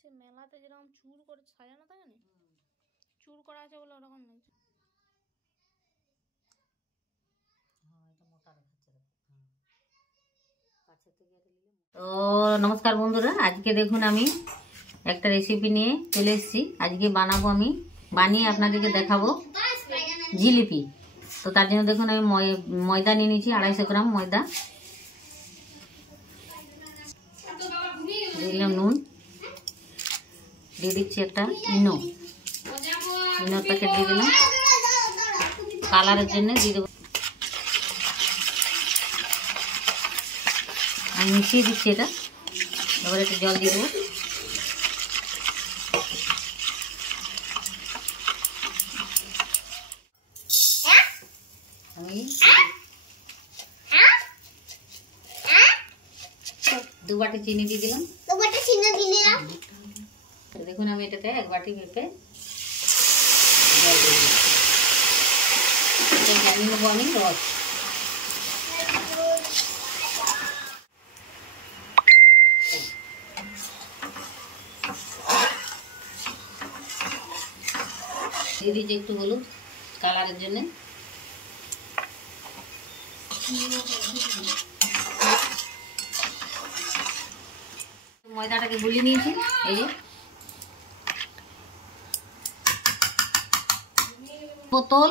সে মেলাতে যেরকম চুর করে সাজানো থাকে না, চুর করা আছে বলে ওরকম লাগছে। তো নমস্কার বন্ধুরা, আজকে দেখুন আমি একটা রেসিপি নিয়ে চলে এসেছি। আজকে বানাবো, আমি বানিয়ে আপনাদেরকে দেখাবো জিলিপি। তো তার জন্য দেখুন আমি ময়দা নিয়ে নিয়েছি, 250 গ্রাম ময়দা, দিলাম নুন, দিয়ে দিচ্ছি একটা ইনোর প্যাকেট দিয়ে দিলাম, কালারের জন্য দিয়ে দেবো। আমি মিশিয়ে দিচ্ছি এটা, এবার একটু জল দিয়ে দেবো। আমি 2 বাটি চিনি দিয়ে দিলাম। দেখুন আমি এটাতে 1 বাটি মেপে জল দিয়ে দিলাম। জানি নেবো আমি রস। দিয়ে দিচ্ছি একটু হলুদ কালারের জন্য। ময়দাটাকে গুলিয়ে নিয়েছি, এই যে বোতল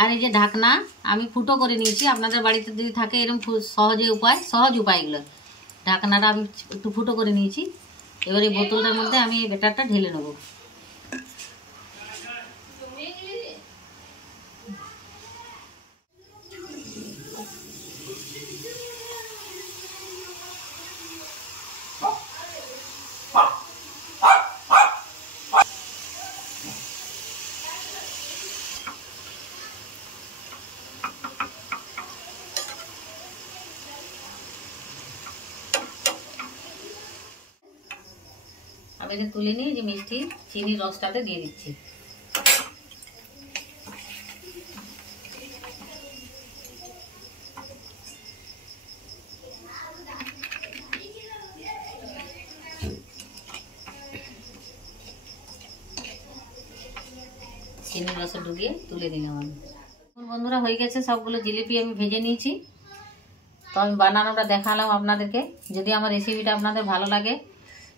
আর এই যে ঢাকনা আমি ফুটো করে নিয়েছি। আপনাদের বাড়িতে যদি থাকে এরকম সহজ উপায়গুলো, ঢাকনাটা আমি একটু ফুটো করে নিয়েছি। এবার এই বোতলটার মধ্যে আমি এই ব্যাটারটা ঢেলে নেবো। আমি এটা তুলে নিয়ে যে মিষ্টি চিনির রসটাতে দিয়ে দিচ্ছি। চিনির রসে ডুবিয়ে তুলে দিলাম আমি। বন্ধুরা হয়ে গেছে, সবগুলো জিলিপি আমি ভেজে নিয়েছি। তো আমি বানানোটা দেখালাম আপনাদেরকে। যদি আমার রেসিপিটা আপনাদের ভালো লাগে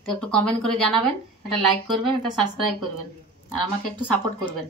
তো একটু কমেন্ট করে জানাবেন, একটা লাইক করবেন, একটা সাবস্ক্রাইব করবেন, আর আমাকে একটু সাপোর্ট করবেন।